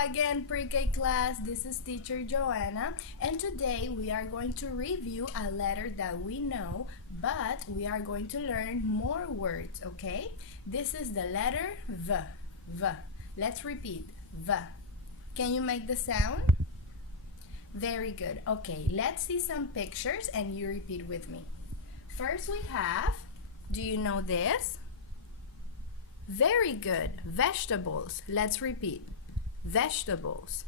Again, pre-K class, this is teacher Joanna, and today we are going to review a letter that we know, but we are going to learn more words, okay? This is the letter V. V. Let's repeat. V. Can you make the sound? Very good. Okay, let's see some pictures and you repeat with me. First we have, do you know this? Very good. Vegetables. Let's repeat. Vegetables.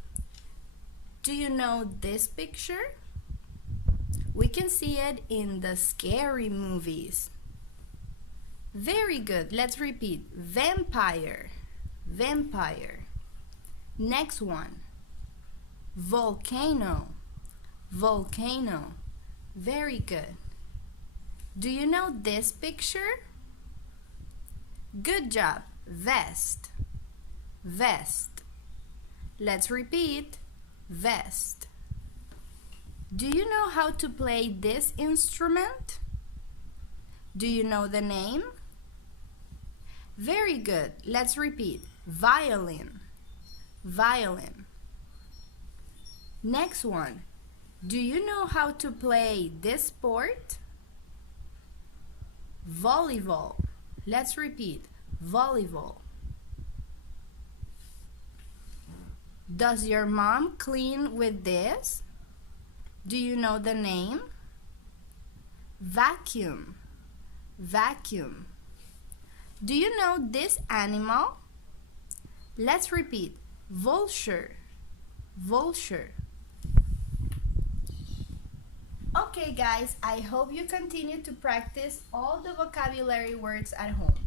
Do you know this picture? We can see it in the scary movies. Very good. Let's repeat. Vampire. Vampire. Next one. Volcano. Volcano. Very good. Do you know this picture? Good job. Vest. Vest. Let's repeat. Vest. Do you know how to play this instrument? Do you know the name? Very good. Let's repeat. Violin. Violin. Next one. Do you know how to play this sport? Volleyball. Let's repeat. Volleyball. Does your mom clean with this? Do you know the name? Vacuum. Vacuum. Do you know this animal? Let's repeat. Vulture. Vulture. Okay guys, I hope you continue to practice all the vocabulary words at home.